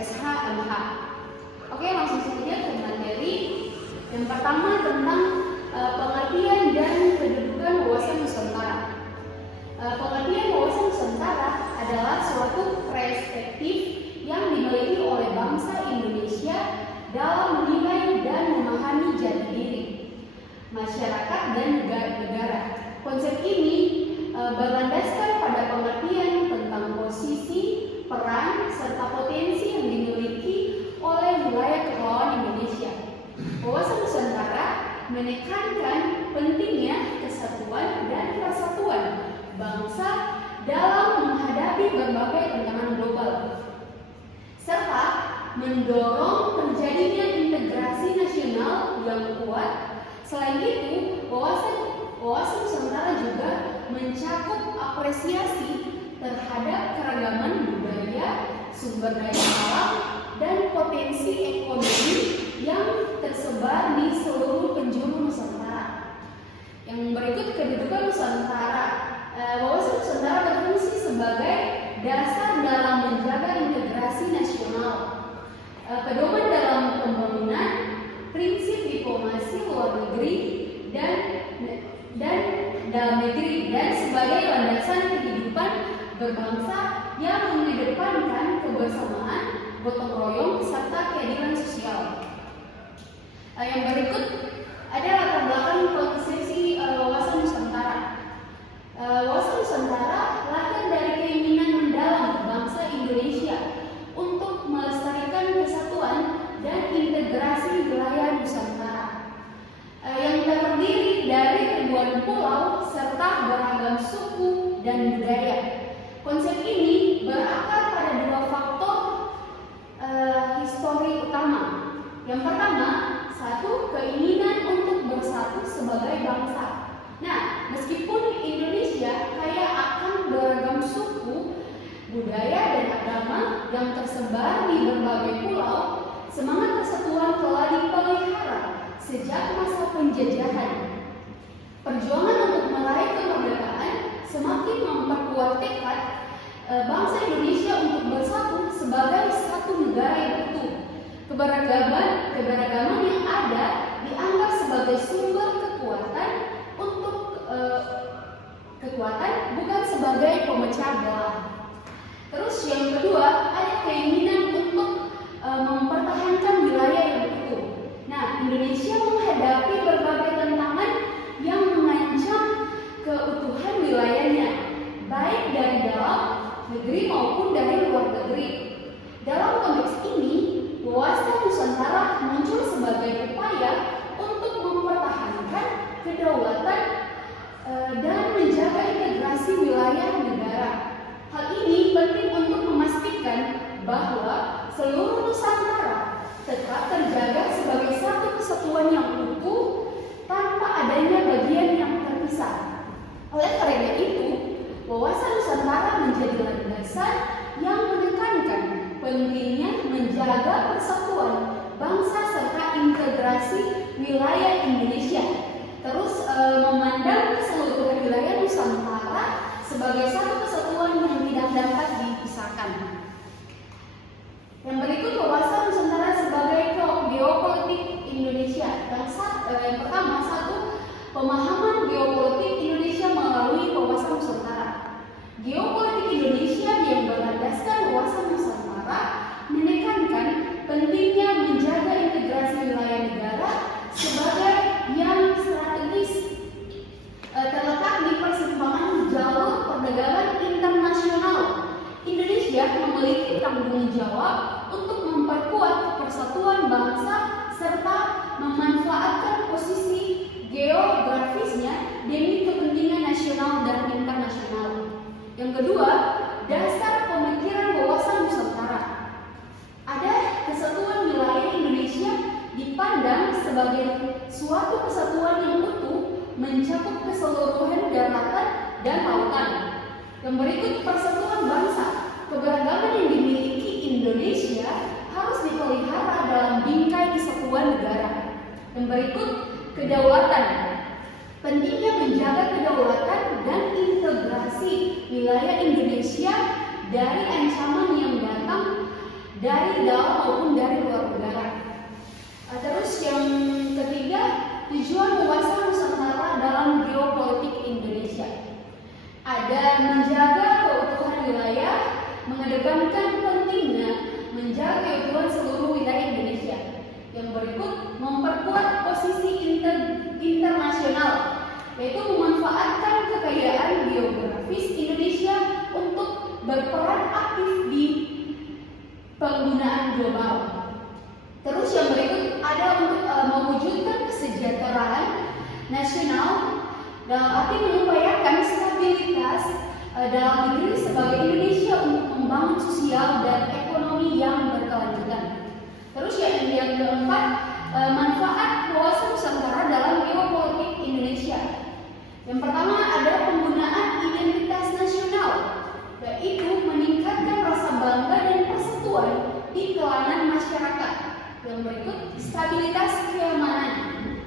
SHMH. Oke, langsung saja ke materi. Yang pertama tentang pengertian dan kedudukan wawasan Nusantara. Pengertian wawasan Nusantara adalah suatu perspektif yang dimiliki oleh bangsa Indonesia dalam menilai dan memahami jati diri, masyarakat dan negara. Konsep ini berlandaskan pada pengertian tentang posisi, peran, serta potensi yang dimiliki oleh wilayah kepulauan Indonesia. Wawasan Nusantara menekankan pentingnya kesatuan dan persatuan bangsa dalam menghadapi berbagai tantangan global, serta mendorong terjadinya integrasi nasional yang kuat. Selain itu, wawasan Nusantara juga mencakup apresiasi terhadap keragaman budaya, sumber daya alam, dan potensi ekonomi yang tersebar di seluruh penjuru Nusantara. Yang berikut kedudukan Nusantara. Wawasan Nusantara berfungsi sebagai dasar dalam menjaga integrasi nasional, pedoman dalam pembangunan, prinsip diplomasi luar negeri dan dalam negeri, dan sebagai landasan kehidupan berbangsa yang mengedepankan kebersamaan, gotong royong, serta keadilan sosial. Yang berikut ada latar belakang konsepsi wawasan Nusantara. Wawasan Nusantara lahir dari keinginan mendalam bangsa Indonesia untuk melestarikan kesatuan dan integrasi wilayah Nusantara yang terdiri dari ribuan pulau serta beragam suku dan budaya. Konsep ini berakar pada dua faktor histori utama. Yang pertama, satu, keinginan untuk bersatu sebagai bangsa. Nah, meskipun Indonesia kaya akan beragam suku, budaya, dan agama yang tersebar di berbagai pulau, semangat persatuan telah dipelihara sejak masa penjajahan. Perjuangan untuk meraih kemerdekaan semakin memperkuat tekad bangsa Indonesia untuk bersatu sebagai satu negara yang utuh. Keberagaman yang ada dianggap sebagai sumber kekuatan bukan sebagai pemecah belah. Terus yang kedua, ada keinginan untuk mempertahankan wilayah yang utuh. Nah, Indonesia menghadapi berbagai tantangan yang mengancam keutuhan wilayahnya, baik dari dalam negeri maupun dari luar negeri. Dalam konteks ini, wawasan Nusantara muncul sebagai upaya untuk mempertahankan kedaulatan dan menjaga integrasi wilayah negara. Hal ini penting untuk memastikan bahwa seluruh Nusantara tetap terjaga sebagai satu kesatuan yang utuh tanpa adanya bagian yang terpisah. Oleh karena itu, wawasan Nusantara menjadi landasan yang menekankan pentingnya menjaga persatuan bangsa serta integrasi wilayah Indonesia. Terus memandang keseluruhan wilayah Nusantara sebagai satu kesatuan yang tidak dapat dipisahkan. Yang berikut, wawasan Nusantara sebagai geopolitik Indonesia. Yang pertama, satu, pemahaman geopolitik Indonesia melalui wawasan Nusantara. Geopolitik Indonesia yang berlandaskan wawasan Nusantara menekankan pentingnya menjaga integrasi wilayah negara sebagai yang strategis, terletak di persimpangan jalur perdagangan internasional. Indonesia memiliki tanggung jawab untuk memperkuat persatuan bangsa serta memanfaatkan posisi geografisnya demi kepentingan nasional dan internasional. Yang kedua, dasar pemikiran wawasan Nusantara. Ada kesatuan wilayah Indonesia dipandang sebagai suatu kesatuan yang utuh mencakup keseluruhan daratan dan lautan. Yang berikut, persatuan bangsa. Keberagaman yang dimiliki Indonesia harus dipelihara dalam bingkai kesatuan negara. Yang berikut, kedaulatan. Pentingnya menjaga kedaulatan dan integrasi wilayah Indonesia dari ancaman yang datang dari dalam maupun dari luar negara. Terus yang ketiga, tujuan wawasan Nusantara dalam geopolitik Indonesia. Ada menjaga keutuhan wilayah, mengedepankan pentingnya menjaga keutuhan seluruh wilayah Indonesia. Yang berikut, memperkuat posisi internasional, yaitu memanfaatkan kekayaan geografis Indonesia untuk berperan aktif di penggunaan global. Terus yang berikut ada untuk mewujudkan kesejahteraan nasional dalam arti mengupayakan stabilitas dalam negeri sebagai Indonesia untuk membangun sosial dan ekonomi yang berkelanjutan. Terus yang keempat, manfaat wawasan Nusantara dalam geopolitik Indonesia. Yang pertama ada penggunaan identitas nasional, yaitu meningkatkan rasa bangga dan persatuan di kalangan masyarakat. Yang berikut, stabilitas keamanan,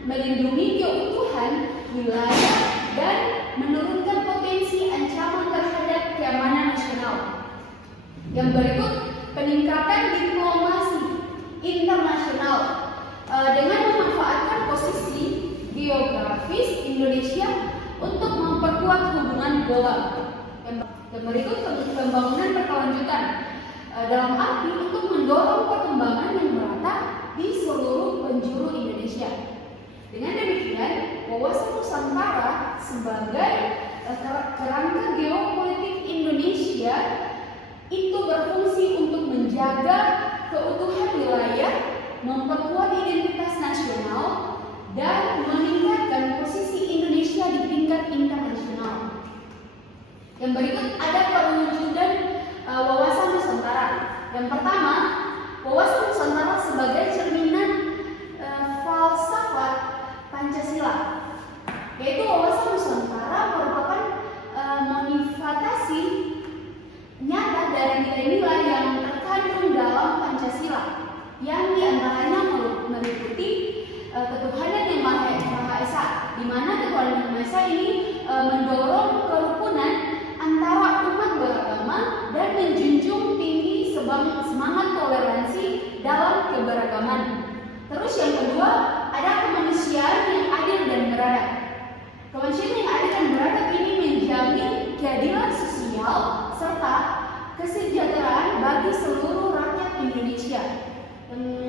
melindungi keutuhan wilayah dan menurunkan potensi ancaman terhadap keamanan nasional. Yang berikut, peningkatan diplomasi internasional dengan memanfaatkan posisi geografis Indonesia untuk memperkuat hubungan global. Yang berikut, pembangunan berkelanjutan dalam arti untuk mendorong perkembangan yang merata di seluruh penjuru Indonesia. Dengan demikian, wawasan Nusantara sebagai kerangka geopolitik Indonesia itu berfungsi untuk menjaga keutuhan wilayah, memperkuat identitas nasional, dan meningkatkan posisi Indonesia di tingkat internasional. Yang berikut ada perwujudan wawasan Nusantara. Yang pertama, wawasan Nusantara sebagai cerminan falsafat Pancasila, yaitu wawasan Nusantara merupakan manifestasi nyata dari nilai-nilai yang terkandung dalam Pancasila, yang diantaranya meliputi ketuhanan yang Maha Esa, di mana ketuhanan yang Maha Esa ini mendorong kerukunan antara umat beragama dan menjunjung tinggi semangat toleransi dalam keberagaman. Terus yang kedua, ada kemanusiaan yang adil dan beradab. Kemanusiaan yang adil dan beradab ini menjamin keadilan sosial serta kesejahteraan bagi seluruh rakyat Indonesia.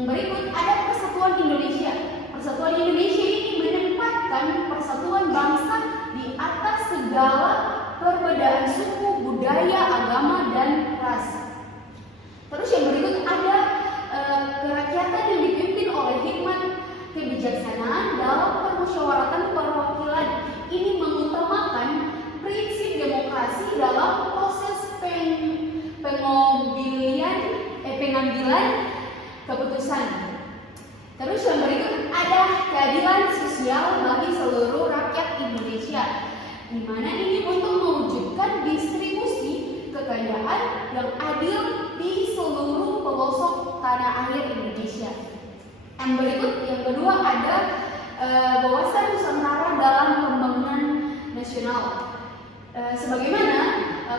Berikut ada persatuan Indonesia. Persatuan Indonesia ini menempatkan persatuan bangsa di atas segala perbedaan suku, budaya, agama, dan ras. Terus yang berikut ada kerakyatan yang dipimpin oleh hikmat kebijaksanaan dalam permusyawaratan perwakilan. Ini mengutamakan prinsip demokrasi dalam proses pengambilan keputusan. Terus yang berikut ada keadilan sosial bagi seluruh rakyat Indonesia, di mana ini untuk mewujudkan distribusi kekayaan yang adil di seluruh pelosok tanah air Indonesia. Yang berikut, yang kedua ada wawasan Nusantara dalam pembangunan nasional. Sebagaimana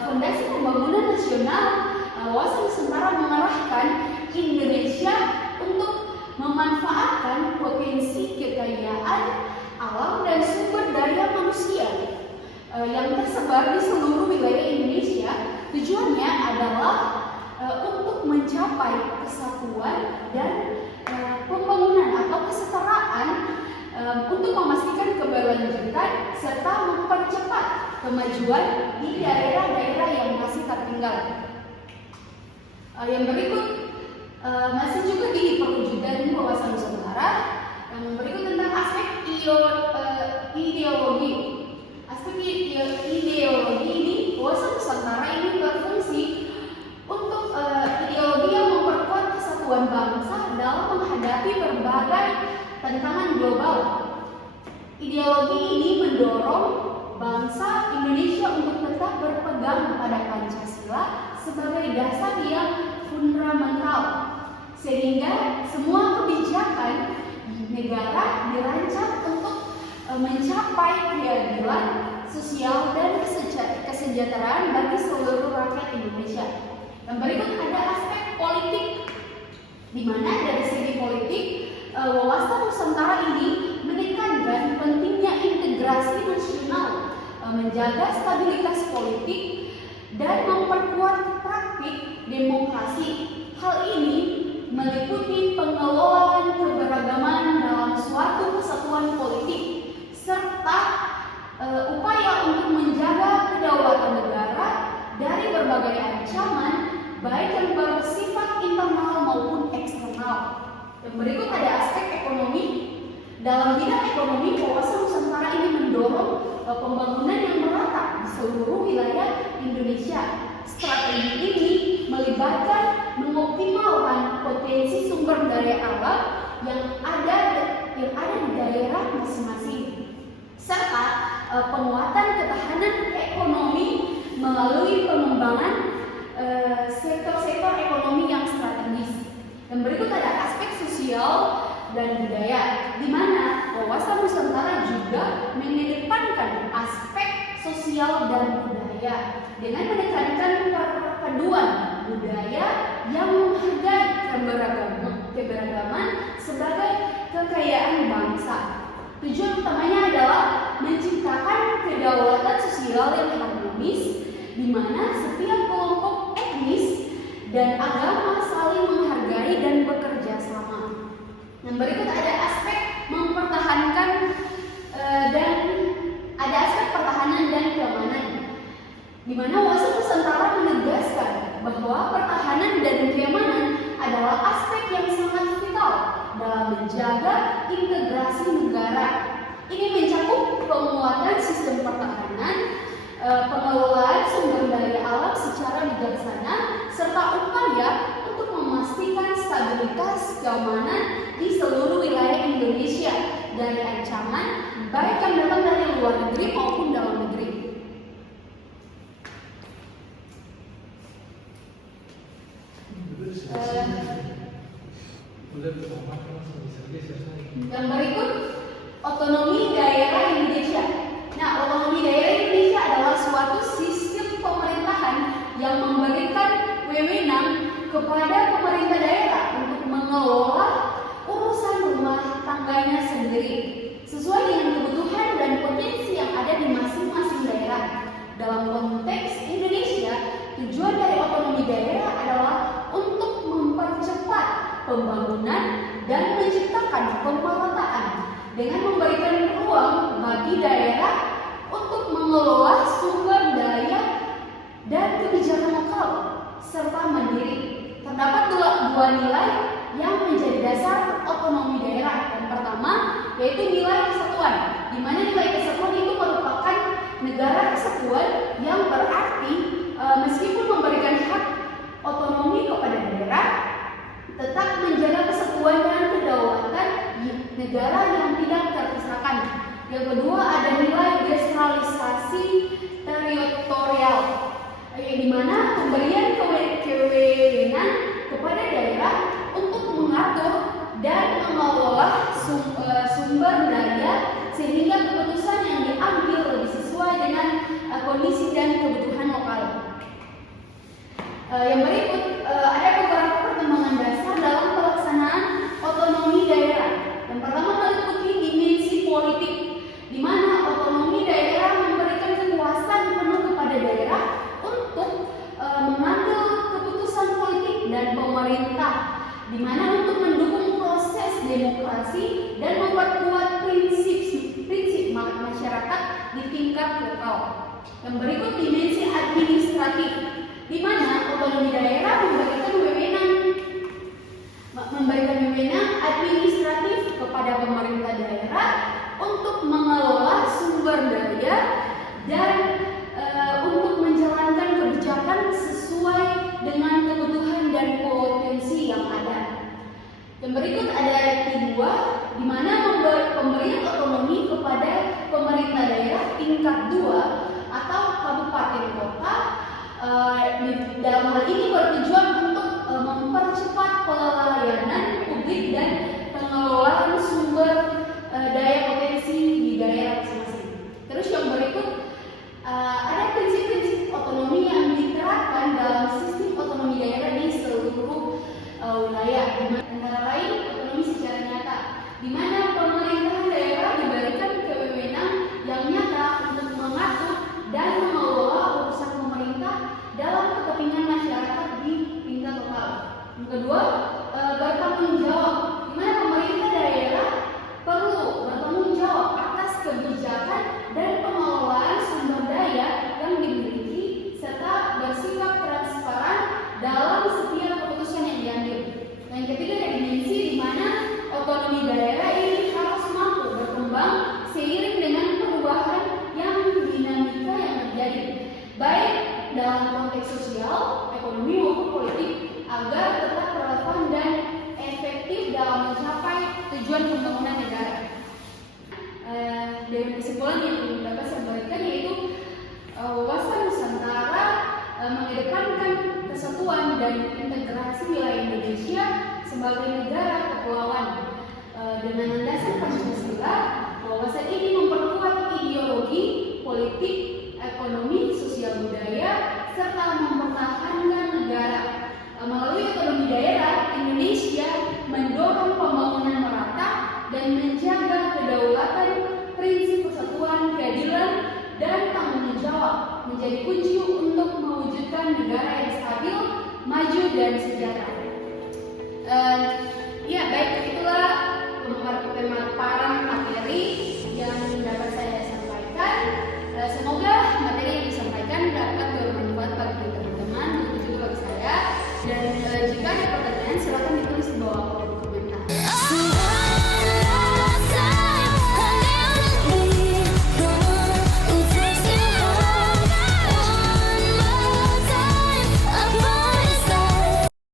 fondasi pembangunan nasional, wawasan Nusantara mengarahkan Indonesia untuk memanfaatkan potensi kekayaan alam dan sumber daya manusia yang tersebar di seluruh wilayah Indonesia. Tujuannya adalah untuk mencapai kesatuan dan pembangunan atau kesetaraan, untuk memastikan keberlanjutan serta mempercepat kemajuan di daerah-daerah yang masih tertinggal. Yang berikut masih juga di perwujudan wawasan Nusantara. Yang berikut tentang aspek ideologi. Aspek ideologi ini, wawasan Nusantara ini berfungsi untuk ideologi yang memperkuat kesatuan bangsa dalam menghadapi berbagai tantangan global. Ideologi ini mendorong bangsa Indonesia untuk tetap berpegang pada Pancasila sebagai dasar yang fundamental, sehingga semua kebijakan negara dirancang untuk mencapai keadilan sosial dan kesejahteraan bagi seluruh rakyat Indonesia. Yang berikut ada aspek politik di mana dari segi politik wawasan Nusantara ini menekankan pentingnya integrasi nasional, menjaga stabilitas politik dan memperkuat praktik demokrasi. Hal ini meliputi pengelolaan keberagaman dalam suatu kesatuan politik serta upaya untuk menjaga kedaulatan negara dari berbagai ancaman baik yang bersifat internal maupun eksternal. Yang berikut ada aspek ekonomi. Dalam bidang ekonomi, wawasan Nusantara ini mendorong pembangunan yang merata di seluruh wilayah Indonesia. Strategi ini melibatkan mengoptimalkan potensi sumber daya alam yang ada di daerah masing-masing, serta penguatan ketahanan ekonomi melalui pengembangan sektor-sektor ekonomi yang strategis. Yang berikut ada aspek sosial dan budaya, di mana wawasan Nusantara juga mengedepankan aspek sosial dan budaya dengan menekankan perpaduan budaya yang menghargai keberagaman sebagai kekayaan bangsa. Tujuan utamanya adalah menciptakan kedaulatan sosial yang harmonis, di mana setiap kelompok etnis dan agama saling menghargai dan bekerja sama. Yang berikut ada aspek mempertahankan dan ada aspek pertahanan dan keamanan, di mana wawasan Nusantara menegaskan bahwa pertahanan dan keamanan adalah aspek yang sangat vital dalam menjaga integrasi negara. Ini mencakup penguatan sistem pertahanan, pengelolaan sumber daya alam secara bijaksana, serta upaya untuk memastikan stabilitas keamanan di seluruh wilayah Indonesia dari ancaman baik yang datang dari luar negeri maupun dalam negeri. Yang berikut, otonomi daerah Indonesia. Nah, otonomi daerah Indonesia adalah suatu sistem pemerintahan yang memberikan wewenang kepada pemerintah daerah untuk mengelola urusan rumah tangganya sendiri sesuai dengan kebutuhan dan potensi yang ada di masing-masing daerah. Dalam konteks Indonesia, tujuan dari otonomi daerah adalah untuk mempercepat pembangunan dan menciptakan pemerataan dengan memberikan ruang bagi daerah untuk mengelola sumber daya dan kebijakan lokal serta mandiri. Terdapat dua nilai yang menjadi dasar otonomi daerah. Yang pertama yaitu nilai kesatuan, di mana nilai kesatuan itu merupakan negara kesatuan yang berarti meskipun memberikan hak otonomi kepada daerah, tetap menjaga kesatuan dan kedaulatan negara yang tidak terpisahkan. Yang kedua ada nilai desentralisasi teritorial, di mana pemberian kewenangan kepada daerah untuk mengatur dan mengelola sumber daya sehingga keputusan yang diambil lebih sesuai dengan kondisi dan kebutuhan lokal. Yang berikut ada beberapa pertimbangan dasar dalam pelaksanaan otonomi daerah. Yang pertama meliputi dimensi politik, di mana otonomi daerah memberikan kekuasaan penuh kepada daerah untuk mengambil keputusan politik dan pemerintah, di mana untuk mendukung proses demokrasi dan memperkuat prinsip masyarakat di tingkat lokal. Yang berikut dimensi administratif, di mana otonomi daerah memberikan wewenang administratif kepada pemerintah daerah untuk mengelola sumber daya dan untuk menjalankan kebijakan sesuai dengan kebutuhan dan potensi yang ada. Yang berikut ada kedua, di mana pemberian otonomi kepada pemerintah daerah tingkat 2 atau kabupaten kota. Dalam hal ini bertujuan untuk mempercepat pelayanan publik dan pengelolaan sumber daya potensi di daerah masing-masing. Terus yang berikut ada prinsip-prinsip otonomi yang diterapkan dalam sistem otonomi daerah di seluruh wilayah. dalam konteks sosial, ekonomi maupun politik agar tetap relevan dan efektif dalam mencapai tujuan pembangunan negara. Dengan kesimpulan yang dapat saya berikan yaitu wawasan Nusantara mengedepankan kesatuan dan integrasi wilayah Indonesia sebagai negara kepulauan. Dengan landasan Pancasila, wawasan ini memperkuat ideologi, politik, ekonomi, sosial budaya, serta mempertahankan negara. Melalui otonomi daerah, Indonesia mendorong pembangunan merata dan menjaga kedaulatan, prinsip persatuan, keadilan, dan tanggung jawab menjadi kunci untuk mewujudkan negara yang stabil, maju, dan sejahtera. Ya, baik, itulah